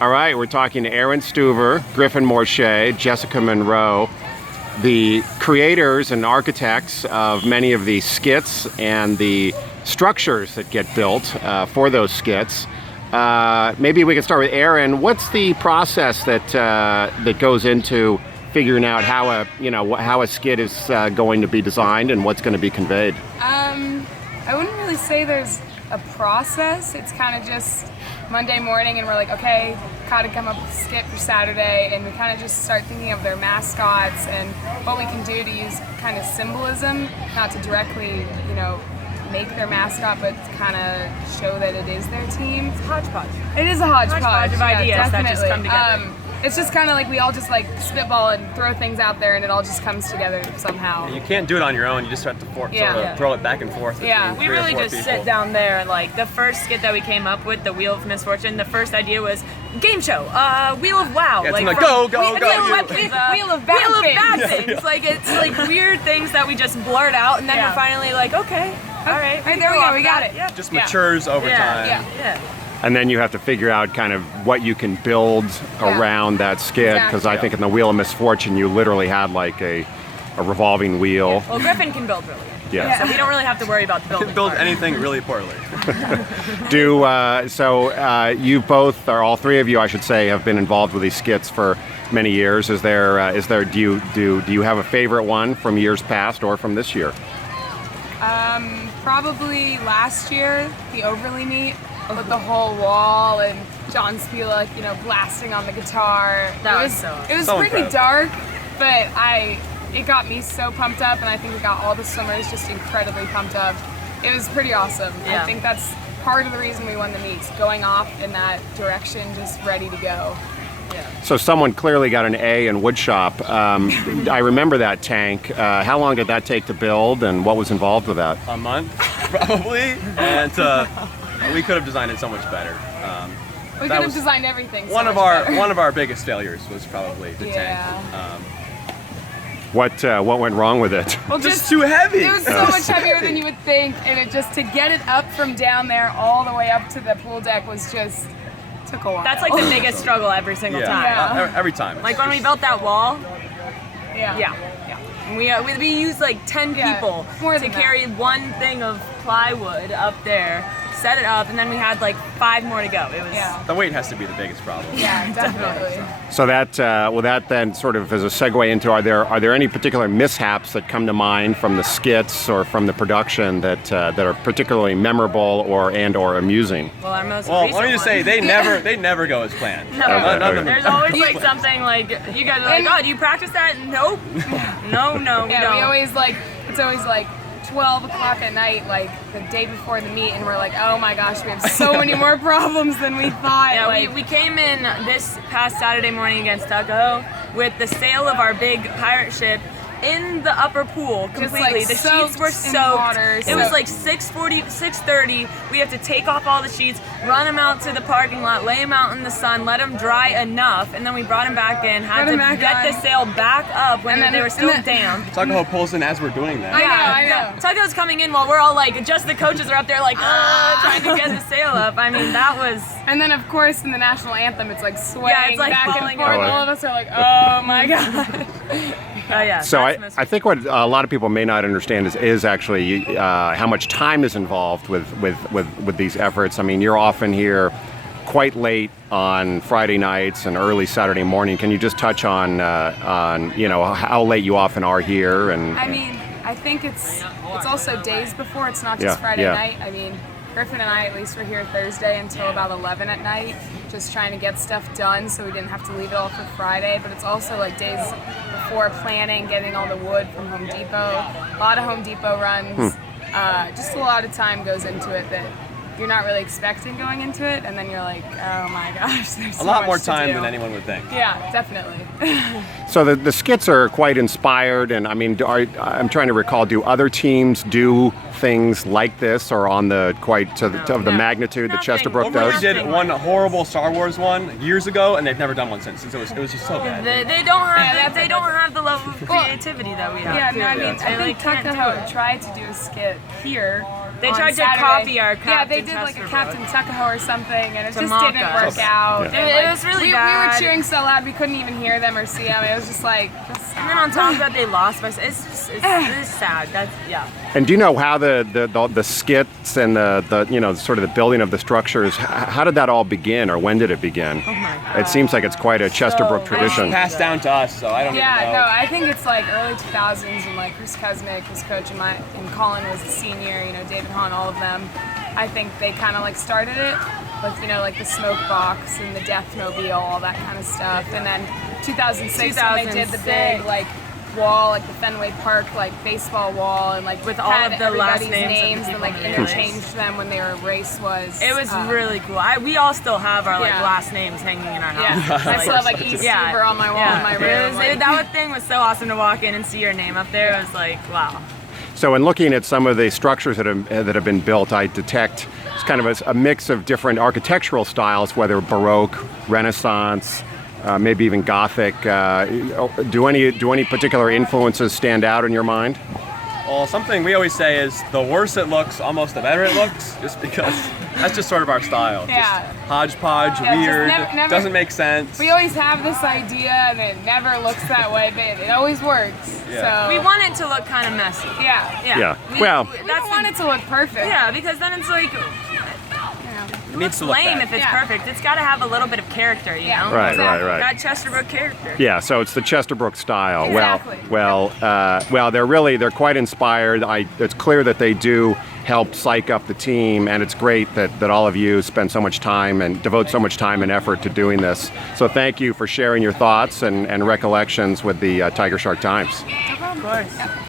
All right, we're talking to Aaron Stuver, Griffin Morche, Jessica Monroe, the creators and architects of many of the skits and the structures that get built for those skits. Maybe we can start with Aaron. What's the process that goes into figuring out how a skit is going to be designed and what's going to be conveyed? I wouldn't really say there's a process. It's kind of just Monday morning and we're like, okay, gotta come up with a skit for Saturday, and we kind of just start thinking of their mascots and what we can do to use kind of symbolism, not to directly, make their mascot, but to kind of show that it is their team. It's a hodgepodge. It is a hodgepodge of ideas definitely. that just come together. It's just kind of like we all just like spitball and throw things out there, and it all just comes together somehow. You can't do it on your own. You just have to sort of throw it back and forth between Yeah. We three or really four just people. sit down there. Like the first skit that we came up with, the Wheel of Misfortune, the first idea was game show, Wheel of Wow. Yeah, like go. Wheel of Bad things. Things. Like it's like weird things that we just blurt out, and then we're finally like, okay, all right, There we go. We got it. Yeah. Just matures over time. Yeah. And then you have to figure out kind of what you can build around that skit, because I think in the Wheel of Misfortune you literally had like a revolving wheel. Well, Griffin can build really good. Yeah. So we don't really have to worry about the You building can build part. anything really poorly. You both, or all three of you, I should say, have been involved with these skits for many years. Do you have a favorite one from years past or from this year? Probably last year, the Overly Meet, with the whole wall and John Spieluk, blasting on the guitar. That was so awesome. It was So pretty incredible. dark, but it got me so pumped up, and I think it got all the swimmers just incredibly pumped up. It was pretty awesome. Yeah. I think that's part of the reason we won the meets, going off in that direction, just ready to go. So someone clearly got an A in woodshop. I remember that tank. How long did that take to build, and what was involved with that? A month, probably. And we could have designed it so much better. We That could have was designed everything so One of much better. our biggest failures was probably the tank. What went wrong with it? Well, Just too heavy. It was so much heavier than you would think, and it just to get it up from down there all the way up to the pool deck was just took a while. That's like the biggest struggle every single time. Yeah. Every time. Like when we built that wall, yeah. we used like 10 Yeah, people more to than that. carry one thing of plywood up there, set it up, and then we had like 5 more to go. It was The weight has to be the biggest problem. Yeah, definitely. So that then sort of as a segue into are there any particular mishaps that come to mind from the skits or from the production that are particularly memorable or amusing? well, our most Well, recent let me just say one. they never go as planned. No. None of them. There's always like something like you guys are like, oh, do you practice that? Nope. No, we Yeah, don't. we always it's always like 12 o'clock at night, like the day before the meet, and we're like, oh my gosh, we have so many more problems than we thought. Yeah, like, we came in this past Saturday morning against Tuckahoe with the sail of our big pirate ship in the upper pool completely. like, The soaked sheets were in soaked. water, It was soaked. like 6:30. We have to take off all the sheets, run them out to the parking lot, lay them out in the sun, let them dry enough, and then we brought them back in, had Put to 'em back get on. the sail back up when And then- they were still and then- damp. Tuckahoe pulls in as we're doing that. I know. Tuckahoe's coming in while we're all like, just the coaches are up there like, trying to get the sail up. I mean, that was... And then of course in the national anthem, it's like swaying Yeah, it's like back and falling forth. over. All of us are like, oh my god. Oh yeah. So that's I most- think what a lot of people may not understand is actually how much time is involved with these efforts. I mean, you're often here quite late on Friday nights and early Saturday morning. Can you just touch on how late you often are here? And I mean, I think it's also days before. It's not just Yeah, Friday yeah. night. I mean, Griffin and I at least were here Thursday until about 11 at night, just trying to get stuff done so we didn't have to leave it all for Friday. But it's also like days before planning, getting all the wood from Home Depot. A lot of Home Depot runs. Just a lot of time goes into it that you're not really expecting going into it, and then you're like, oh my gosh, there's so A lot much more to time do. than anyone would think. Yeah, definitely. so the skits are quite inspired, and I mean, I'm trying to recall, do other teams do things like this, or on the of the magnitude that Nothing. Chesterbrook Overly does? did one horrible Star Wars one years ago, and they've never done one since. It was just so bad. They don't have Yeah, they don't have the level of creativity that we have. Yeah, too. no, I mean, I They think can't do Tuckahoe it. tried to do a skit here, They on tried to Saturday. copy our Yeah, they Captain did like a Chesterbrook. Captain Tuckahoe or something, and it To just mock didn't us. work out. Yeah. And, It was really we bad. were cheering so loud we couldn't even hear them or see them. It was just like, And then on top of that, they lost by. It's sad. That's yeah. And do you know how the skits and the you know, sort of the building of the structures, how did that all begin, or when did it begin? Oh my God. It seems like it's quite a Chesterbrook tradition. Passed down to us, so I don't even know. Yeah, no, I think it's like early 2000s, and like Chris Kuznick was coaching and Colin was a senior, you know, David Hahn, all of them. I think they kind of like started it with, you know, like the smoke box and the Deathmobile, all that kind of stuff. And then 2006, when they did the big like wall, like the Fenway Park like baseball wall, and like With all had of the last everybody's names of the and like people in the race. interchanged them when their race was. It was really cool. We all still have our like Yeah. last names hanging in our Yeah, house. I still have like E. Seaver on my wall in my room. Like, That thing was so awesome to walk in and see your name up there. It was like, wow. So in looking at some of the structures that have been built, I detect it's kind of a mix of different architectural styles, whether Baroque, Renaissance, maybe even Gothic. Do any particular influences stand out in your mind? Well, something we always say is the worse it looks, almost the better it looks, just because that's just sort of our style. Yeah. Just hodgepodge, Yeah, just weird, never- doesn't make sense. we always have this idea, and it never looks that way, but it always works. Yeah. So We want it to look kind of messy. yeah. Yeah. Well, We don't want it to look perfect. Yeah, because then it's like It needs to look lame bad. if it's Yeah. perfect. It's got to have a little bit of character, you Yeah. know? Right, Exactly. right. Got Chesterbrook character. Yeah, so it's the Chesterbrook style. Exactly. Well, they're quite inspired. It's clear that they do help psych up the team, and it's great that all of you spend so much time and devote so much time and effort to doing this. So thank you for sharing your thoughts and recollections with the Tiger Shark Times. Of course.